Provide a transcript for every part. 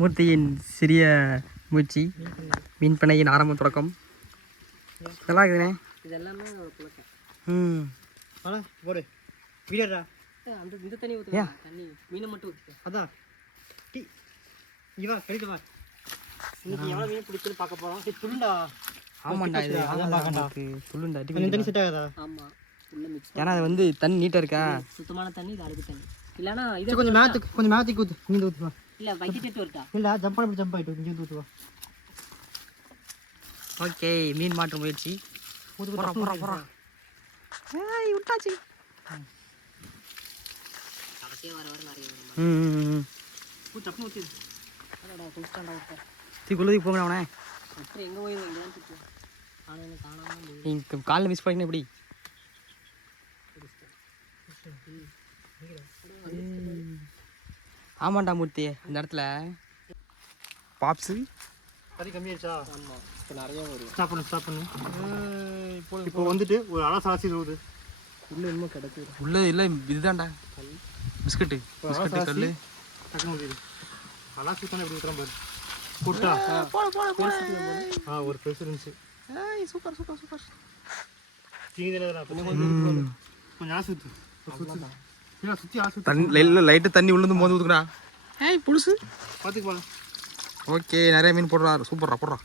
மூர்த்தியின் சிறிய மூச்சு மீன் பண்ணையின் ஆரம்ப தொடக்கம். நல்லா இருக்குதுண்ணே. இது எல்லாமே புழக்கம். போடு வீடா அந்த இந்த தண்ணி ஊற்று, தண்ணி மீனை மட்டும் ஊற்று. அதான் டீ இவா கழித்து வா. இன்னைக்கு எவ்வளோ மீன் பிடிச்சுன்னு பார்க்க போகிறோம். சரி துளுண்டா. ஆமாண்டா, இது அதான் பார்க்கண்டா. துள்ளுண்டா. தண்ணி செட் ஆகாதா? ஆமாம், உள்ள மிக்ஸ். ஏன்னா அது வந்து தண்ணி நீட்டாக இருக்கா, சுத்தமான தண்ணி, இது அழுக்கு தண்ணி. இல்லைன்னா இது கொஞ்சம் மேத்துக்கு ஊற்று. நீ ஊற்றுவா. இல்லை பக்கெட் எடுத்து வருதா? இல்லை ஜம்ப் ஆகிட்டு இங்கே ஊற்றுவா. ஓகே, மீன் மாற்று முயற்சி. போகிறா விட்டாச்சு. கடைசியாக வர நிறைய வரும். டப்புன்னு ஊற்றி அதோட குளிச்சாண்டா விட்டேன். குள்ளதுக்கு போங்க அவனே. அப்புறம் எங்கே போயிடும் எங்கேயான்னு திட்டுவேன். ஆனால் எனக்கு காணாமல் நீங்கள் காலில் மிஸ் பண்ணிங்கன்னா எப்படி? ஆமாண்டா மூர்த்தி, இந்த இடத்துல பாப்ஸு தண்ணி கம்மியாச்சா? ஆமாம், இப்போ நிறைய வரும். ஸ்டாப் பண்ணு. இப்போ வந்துட்டு ஒரு அரை சாசி ஊது. உள்ளே இன்னும் கிடக்கு. உள்ளே இல்லை, இதுதான்டா பிஸ்கட்டு கல். டக்குனு ஊதிடு. அலாசி தானே எப்படி ஊற்றுறோம் பாரு. கூட்டா ஒரு பெருசு இருந்துச்சு. சூப்பர். கொஞ்சம் ஆசை ஊற்று. சுற்றி ஆசை தண்ணி லைட்டு தண்ணி உள்ளது மோந்து ஊற்றுக்கடா. ஏய் புதுசு பார்த்துக்கு போகலாம். ஓகே, நிறைய மீன் போடுறா. சூப்பர்ரா.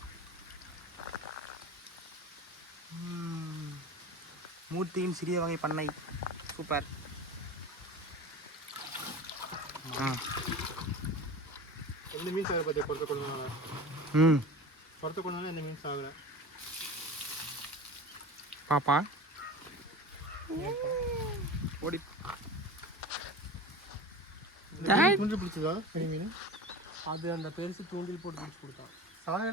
மூர்த்தியின் சிறிய வகை பண்ணை. சூப்பர். எந்த மீன் சாகுற பார்த்தியா? பொறுத்த கொண்டாங்க. பொறுத்த கொண்டாலும் எந்த மீன் சாகுற பாப்பா ஓடி தூண்டில் பிடிச்சதா? மீன் அது அந்த பெருசு தூண்டில் போட்டு பிடிச்சி கொடுத்தான். சாகலை.